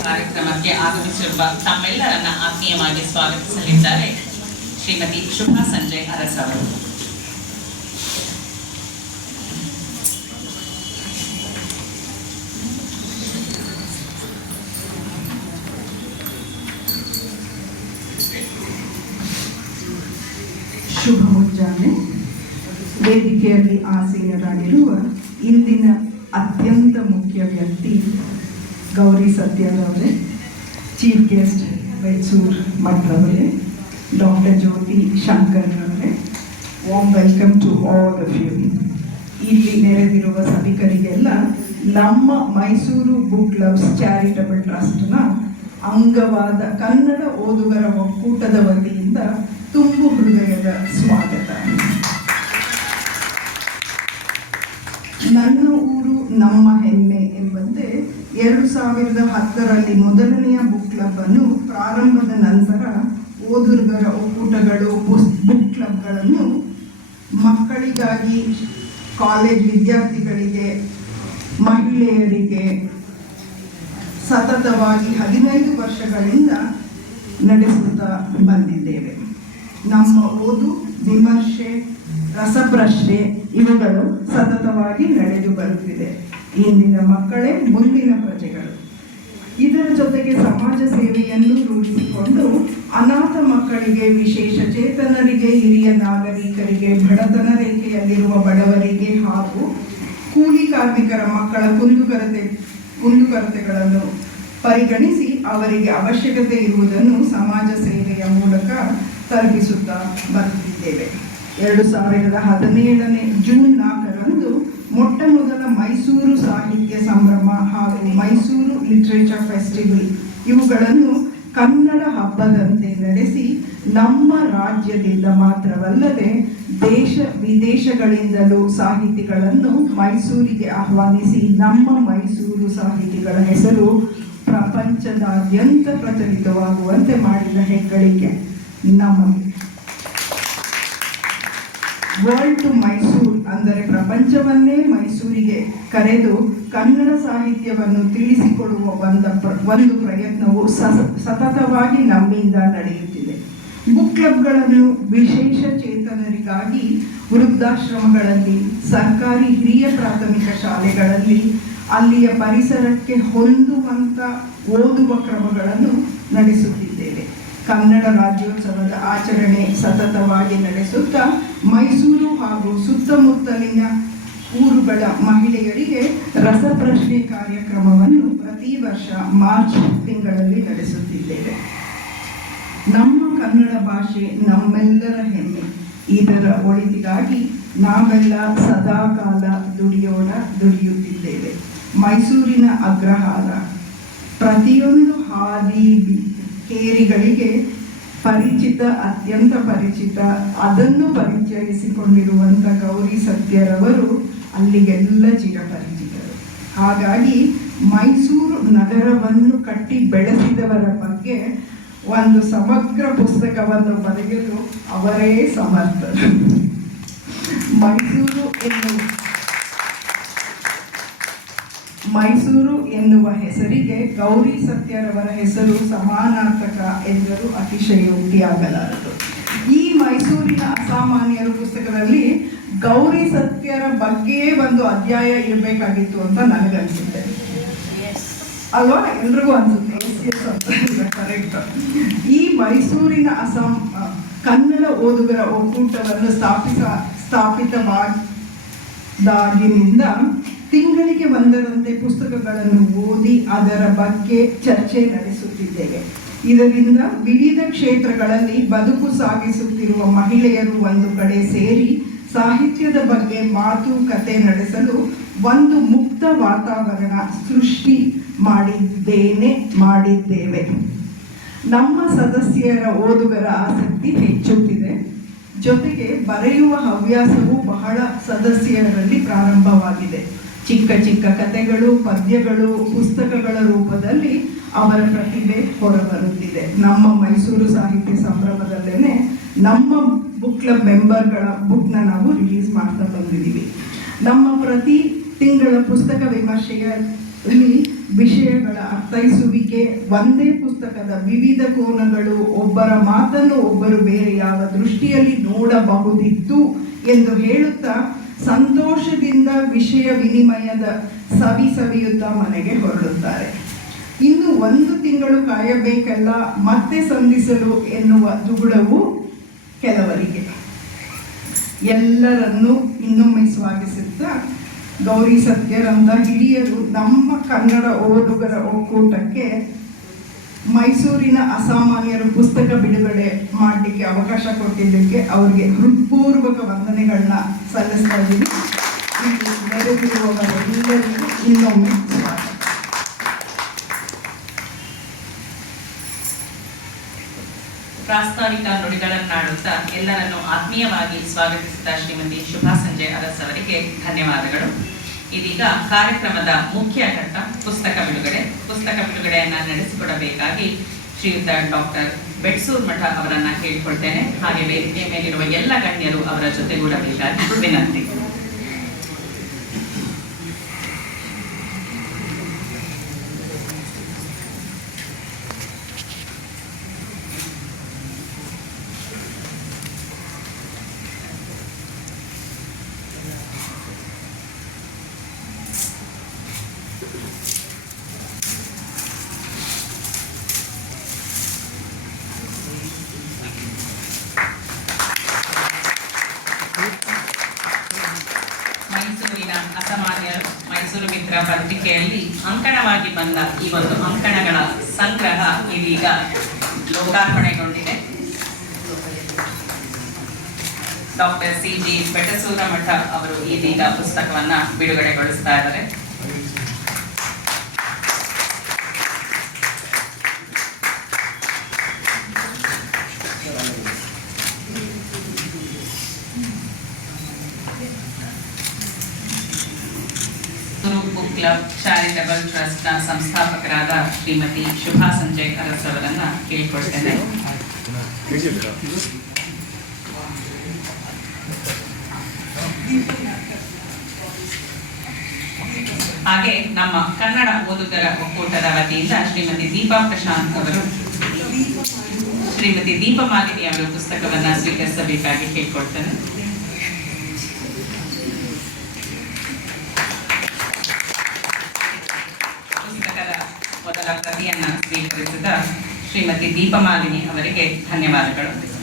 ಕಾರ್ಯಕ್ರಮಕ್ಕೆ ಆಗಮಿಸಿರುವ ತಮ್ಮೆಲ್ಲರನ್ನ ಆತ್ಮೀಯವಾಗಿ ಸ್ವಾಗತಿಸಲಿದ್ದಾರೆ ಶ್ರೀಮತಿ ಶುಭಾ ಸಂಜಯ್ ಅರಸ್ ಅವರು ಶುಭ ಮುಂಜಾನೆ ವೇದಿಕೆಯಲ್ಲಿ ಆಸೀನರಾಗಿರುವ ಇಂದಿನ ಅತ್ಯಂತ ಮುಖ್ಯ ವ್ಯಕ್ತಿ ಗೌರಿ ಸತ್ಯರವರೇ ಚೀಫ್ ಗೆಸ್ಟ್ ಮೈಸೂರು ಮಠದವರೇ ಡಾಕ್ಟರ್ ಜ್ಯೋತಿ ಶಂಕರ್ ಅವರೇ. Warm welcome to all of you ಇಲ್ಲಿ ನೆರೆದಿರುವ ಸಭಿಕರಿಗೆಲ್ಲ ನಮ್ಮ ಮೈಸೂರು ಬುಕ್ ಲವ್ಸ್ ಚಾರಿಟಬಲ್ ಟ್ರಸ್ಟ್ನ ಅಂಗವಾದ ಕನ್ನಡ ಓದುಗರ ಒಕ್ಕೂಟದ ವತಿಯಿಂದ ತುಂಬು ಹೃದಯದ ಸ್ವಾಗತ. ನನ್ನ ಊರು ನಮ್ಮ ಹೆಮ್ಮೆ ಎಂಬಂತೆ ಎರಡು ಸಾವಿರದ ಹತ್ತರಲ್ಲಿ ಮೊದಲನೆಯ ಬುಕ್ ಕ್ಲಬ್ ಅನ್ನು ಪ್ರಾರಂಭದ ನಂತರ ಓದುರ್ಗರ ಒಕ್ಕೂಟಗಳು ಬುಕ್ ಕ್ಲಬ್ಗಳನ್ನು ಮಕ್ಕಳಿಗಾಗಿ ಕಾಲೇಜ್ ವಿದ್ಯಾರ್ಥಿಗಳಿಗೆ, ಮಹಿಳೆಯರಿಗೆ ಸತತವಾಗಿ ಹದಿನೈದು ವರ್ಷಗಳಿಂದ ನಡೆಸುತ್ತಾ ಬಂದಿದ್ದೇವೆ. ನಮ್ಮ ಓದು, ವಿಮರ್ಶೆ, ರಸಪ್ರಶ್ನೆ ಇವುಗಳು ಸತತವಾಗಿ ನಡೆದು ಬರುತ್ತಿದೆ. ಇಂದಿನ ಮಕ್ಕಳೇ ಮುಂದಿನ ಪ್ರಜೆಗಳು ಇದರ ಜೊತೆಗೆ ಸಮಾಜ ಸೇವೆಯನ್ನು ರೂಢಿಸಿಕೊಂಡು ಅನಾಥ ಮಕ್ಕಳಿಗೆ ವಿಶೇಷ ಚೇತನರಿಗೆ, ಹಿರಿಯ ನಾಗರಿಕರಿಗೆ, ಬಡತನ ರೇಖೆಯಲ್ಲಿರುವ ಬಡವರಿಗೆ ಹಾಗೂ ಕೂಲಿ ಕಾರ್ಮಿಕರ ಮಕ್ಕಳ ಕುಂದುಕೊರತೆ, ಕುಂದುಕೊರತೆಗಳನ್ನು ಪರಿಗಣಿಸಿ ಅವರಿಗೆ ಅವಶ್ಯಕತೆ ಇರುವುದನ್ನು ಸಮಾಜ ಸೇವೆಯ ಮೂಲಕ ತಲುಪಿಸುತ್ತಾ ಬರುತ್ತಿದ್ದೇವೆ ಎರಡು ಸಾವಿರದ ಹದಿನೇಳನೇ ಜೂನ್ ನಾಲ್ಕರಂದು ಮೊಟ್ಟ ಮೊದಲ ಮೈಸೂರು ಸಾಹಿತ್ಯ ಸಂಭ್ರಮ ಹಾಗೂ ಲಿಟ್ರೇಚರ್ ಫೆಸ್ಟಿವಲ್ ಇವುಗಳನ್ನು ಕನ್ನಡ ಹಬ್ಬದಂತೆ ನಡೆಸಿ ನಮ್ಮ ರಾಜ್ಯದಿಂದ ಮಾತ್ರವಲ್ಲದೆ ದೇಶ ವಿದೇಶಗಳಿಂದಲೂ ಸಾಹಿತಿಗಳನ್ನು ಮೈಸೂರಿಗೆ ಆಹ್ವಾನಿಸಿ ನಮ್ಮ ಮೈಸೂರು ಸಾಹಿತಿಗಳ ಹೆಸರು ಪ್ರಪಂಚದಾದ್ಯಂತ ಪ್ರಚಲಿತವಾಗುವಂತೆ ಮಾಡಿದ ಹೆಗ್ಗಳಿಕೆ. ನಮಗೆ ವರ್ಲ್ಡ್ ಟು ಮೈಸೂರು ಅಂದರೆ ಪ್ರಪಂಚವನ್ನೇ ಮೈಸೂರಿಗೆ ಕರೆದು ಕನ್ನಡ ಸಾಹಿತ್ಯವನ್ನು ತಿಳಿಸಿಕೊಡುವ ಒಂದ ಒಂದು ಪ್ರಯತ್ನವು ಸತತವಾಗಿ ನಮ್ಮಿಂದ ನಡೆಯುತ್ತಿದೆ. ಬುಕ್ ಕ್ಲಬ್ಗಳನ್ನು ವಿಶೇಷ ಚೇತನರಿಗಾಗಿ ವೃದ್ಧಾಶ್ರಮಗಳಲ್ಲಿ, ಸರ್ಕಾರಿ ಹಿರಿಯ ಪ್ರಾಥಮಿಕ ಶಾಲೆಗಳಲ್ಲಿ, ಅಲ್ಲಿಯ ಪರಿಸರಕ್ಕೆ ಹೊಂದುವಂತ ಓದುವ ಕ್ರಮಗಳನ್ನು ನಡೆಸುತ್ತಿದ್ದೇವೆ. ಕನ್ನಡ ರಾಜ್ಯೋತ್ಸವದ ಆಚರಣೆ ಸತತವಾಗಿ ನಡೆಸುತ್ತಾ ಮೈಸೂರು ಹಾಗೂ ಸುತ್ತಮುತ್ತಲಿನ ಊರುಗಳ ಮಹಿಳೆಯರಿಗೆ ರಸಪ್ರಶ್ನೆ ಕಾರ್ಯಕ್ರಮವನ್ನು ಪ್ರತಿ ವರ್ಷ ಮಾರ್ಚ್ ತಿಂಗಳಲ್ಲಿ ನಡೆಸುತ್ತಿದ್ದೇವೆ. ನಮ್ಮ ಕನ್ನಡ ಭಾಷೆ ನಮ್ಮೆಲ್ಲರ ಹೆಮ್ಮೆ. ಇದರ ಒಳಿತಿಗಾಗಿ ನಾವೆಲ್ಲ ಸದಾಕಾಲ ದುಡಿಯೋಣ ದುಡಿಯುತ್ತಿದ್ದೇವೆ. ಮೈಸೂರಿನ ಅಗ್ರಹಾರ. ಪ್ರತಿಯೊಂದು ಹಾದಿ ಕೇರಿಗಳಿಗೆ ಪರಿಚಿತ, ಅತ್ಯಂತ ಪರಿಚಿತ, ಅದನ್ನು ಪರಿಚಯಿಸಿಕೊಂಡಿರುವಂಥ ಗೌರಿ ಸತ್ಯರವರು ಅಲ್ಲಿಗೆಲ್ಲ ಚಿರಪರಿಚಿತರು. ಹಾಗಾಗಿ ಮೈಸೂರು ನಗರವನ್ನು ಕಟ್ಟಿ ಬೆಳೆಸಿದವರ ಬಗ್ಗೆ ಒಂದು ಸಮಗ್ರ ಪುಸ್ತಕವನ್ನು ಬರೆಯಲು ಅವರೇ ಸಮರ್ಥರು. ಮೈಸೂರು ಎನ್ನುವ ಮೈಸೂರು ಎನ್ನುವ ಹೆಸರಿಗೆ ಗೌರಿ ಸತ್ಯರವರ ಹೆಸರು ಸಮಾನಾರ್ಥಕ ಎಂದರೂ ಅತಿಶಯೋಕ್ತಿಯಾಗಲಾರದು. ಈ ಮೈಸೂರಿನ ಅಸಾಮಾನ್ಯರು ಪುಸ್ತಕದಲ್ಲಿ ಗೌರಿ ಸತ್ಯರ ಬಗ್ಗೆ ಒಂದು ಅಧ್ಯಾಯ ಇರಬೇಕಾಗಿತ್ತು ಅಂತ ನನಗನ್ಸುತ್ತೆ. ಅಲ್ವಾ? ಎಲ್ರಿಗೂ ಅನ್ಸುತ್ತೆ. ಕರೆಕ್ಟ್ ಈ ಮೈಸೂರಿನ ಅಸಾಮ್ ಕನ್ನಡ ಓದುಗರ ಒಕ್ಕೂಟವನ್ನು ಸ್ಥಾಪಿಸ ಸ್ಥಾಪಿತವಾದಾಗಿನಿಂದ ತಿಂಗಳಿಗೆ ಒಂದರಂತೆ ಪುಸ್ತಕಗಳನ್ನು ಓದಿ ಅದರ ಬಗ್ಗೆ ಚರ್ಚೆ ನಡೆಸುತ್ತಿದ್ದೇವೆ. ಇದರಿಂದ ವಿವಿಧ ಕ್ಷೇತ್ರಗಳಲ್ಲಿ ಬದುಕು ಸಾಗಿಸುತ್ತಿರುವ ಮಹಿಳೆಯರು ಒಂದು ಕಡೆ ಸೇರಿ ಸಾಹಿತ್ಯದ ಬಗ್ಗೆ ಮಾತುಕತೆ ನಡೆಸಲು ಒಂದು ಮುಕ್ತ ವಾತಾವರಣ ಸೃಷ್ಟಿ ಮಾಡಿದ್ದೇನೆ, ಮಾಡಿದ್ದೇವೆ. ನಮ್ಮ ಸದಸ್ಯರ ಓದುಗರ ಆಸಕ್ತಿ ಹೆಚ್ಚುತ್ತಿದೆ. ಜೊತೆಗೆ ಬರೆಯುವ ಹವ್ಯಾಸವು ಬಹಳ ಸದಸ್ಯರಲ್ಲಿ ಪ್ರಾರಂಭವಾಗಿದೆ. ಚಿಕ್ಕ ಚಿಕ್ಕ ಕಥೆಗಳು, ಪದ್ಯಗಳು, ಪುಸ್ತಕಗಳ ರೂಪದಲ್ಲಿ ಅವರ ಪ್ರತಿಭೆ ಹೊರಬರುತ್ತಿದೆ. ನಮ್ಮ ಮೈಸೂರು ಸಾಹಿತ್ಯ ಸಂಭ್ರಮದಲ್ಲೇ ನಮ್ಮ ಬುಕ್ ಕ್ಲಬ್ ಮೆಂಬರ್ಗಳ ಬುಕ್ನ ನಾವು ರಿಲೀಸ್ ಮಾಡ್ತಾ ಬಂದಿದ್ದೀವಿ. ನಮ್ಮ ಪ್ರತಿ ತಿಂಗಳ ಪುಸ್ತಕ ವಿಮರ್ಶೆಯಲ್ಲಿ ವಿಷಯಗಳ ಅರ್ಥೈಸುವಿಕೆ, ಒಂದೇ ಪುಸ್ತಕದ ವಿವಿಧ ಕೋನಗಳು, ಒಬ್ಬರ ಮಾತನ್ನು ಒಬ್ಬರು ಬೇರೆ ಯಾವ ದೃಷ್ಟಿಯಲ್ಲಿ ನೋಡಬಹುದಿತ್ತು ಎಂದು ಹೇಳುತ್ತಾ ಸಂತೋಷದಿಂದ ವಿಷಯ ವಿನಿಮಯದ ಸವಿ ಸವಿಯುತ್ತಾ ಮನೆಗೆ ಹೊರಡುತ್ತಾರೆ. ಇನ್ನು ಒಂದು ತಿಂಗಳು ಕಾಯಬೇಕಲ್ಲ, ಮತ್ತೆ ಸಂಧಿಸಲು ಎನ್ನುವ ದುಗುಡವು ಕೆಲವರಿಗೆ. ಎಲ್ಲರನ್ನೂ ಇನ್ನೊಮ್ಮೆ ಸ್ವಾಗತಿಸುತ್ತಾ ಗೌರಿ ಸತ್ಯರಂದ ಹಿರಿಯರು ನಮ್ಮ ಕನ್ನಡ ಓದುಗರ ಒಕ್ಕೂಟಕ್ಕೆ ಮೈಸೂರಿನ ಅಸಾಮಾನ್ಯರು ಪುಸ್ತಕ ಬಿಡುಗಡೆ ಮಾಡಲಿಕ್ಕೆ ಅವಕಾಶ ಕೊಟ್ಟಿದ್ದಕ್ಕೆ ಅವರಿಗೆ ಹೃತ್ಪೂರ್ವಕ ವಂದನೆಗಳನ್ನ ಸಲ್ಲಿಸ್ತಾ ಇದ್ದೀನಿ. ಇನ್ನೊಮ್ಮೆ ಪ್ರಾಸ್ತಾವಿಕ ನುಡಿಗಳನ್ನಾಡುತ್ತಾ ಎಲ್ಲರನ್ನು ಆತ್ಮೀಯವಾಗಿ ಸ್ವಾಗತಿಸಿದ ಶ್ರೀಮತಿ ಶುಭಾ ಸಂಜಯ್ ಅರಸ್ ಅವರಿಗೆ ಧನ್ಯವಾದಗಳು. ಇದೀಗ ಕಾರ್ಯಕ್ರಮದ ಮುಖ್ಯ ಘಟ್ಟ ಪುಸ್ತಕ ಬಿಡುಗಡೆ. ಪುಸ್ತಕ ಬಿಡುಗಡೆಯನ್ನ ನಡೆಸಿಕೊಡಬೇಕಾಗಿ ಶ್ರೀಯುತ ಡಾಕ್ಟರ್ ಬೆಡ್ಸೂರ್ ಮಠ ಅವರನ್ನ ಕೇಳಿಕೊಳ್ತೇನೆ. ಹಾಗೆ ವೇದಿಕೆಯ ಮೇಲಿರುವ ಎಲ್ಲ ಗಣ್ಯರು ಅವರ ಜೊತೆಗೂಡಬೇಕಾಗಿ ವಿನಂತಿ. ಅಸಾಮಾನ್ಯರು ಮೈಸೂರು ಮಿತ್ರ ಪತ್ರಿಕೆಯಲ್ಲಿ ಅಂಕಣವಾಗಿ ಬಂದ ಈ ಒಂದು ಅಂಕಣಗಳ ಸಂಗ್ರಹ ಇದೀಗ ಲೋಕಾರ್ಪಣೆಗೊಂಡಿದೆ. Doctor C G Betasuramath ಅವರು ಇದೀಗ ಪುಸ್ತಕವನ್ನ ಬಿಡುಗಡೆಗೊಳಿಸ್ತಾ ಇದ್ದಾರೆ ಗುರು ಬುಕ್ ಕ್ಲಬ್ ಚಾರಿಟಬಲ್ ಟ್ರಸ್ಟ್ನ ಸಂಸ್ಥಾಪಕರಾದ ಶ್ರೀಮತಿ ಶುಭಾ ಸಂಜಯ್ ಅರಸ್ ಅವರನ್ನ ಕೇಳಿಕೊಳ್ತೇನೆ. ಹಾಗೆ ನಮ್ಮ ಕನ್ನಡ ಓದುಗರ ಒಕ್ಕೂಟದ ವತಿಯಿಂದ ಶ್ರೀಮತಿ ದೀಪಾ ಪ್ರಶಾಂತ್ ಅವರು ಶ್ರೀಮತಿ ದೀಪ ಮಾಲಿನಿ ಅವರ ಪುಸ್ತಕವನ್ನ ಸ್ವೀಕರಿಸಬೇಕಾಗಿ ಕೇಳ್ಕೊಳ್ತೇನೆ ಪುಸ್ತಕದ ಮೊದಲ ಪ್ರತಿಯನ್ನ ಸ್ವೀಕರಿಸಿದ ಶ್ರೀಮತಿ ದೀಪಮಾಲಿನಿ ಅವರಿಗೆ ಧನ್ಯವಾದಗಳು.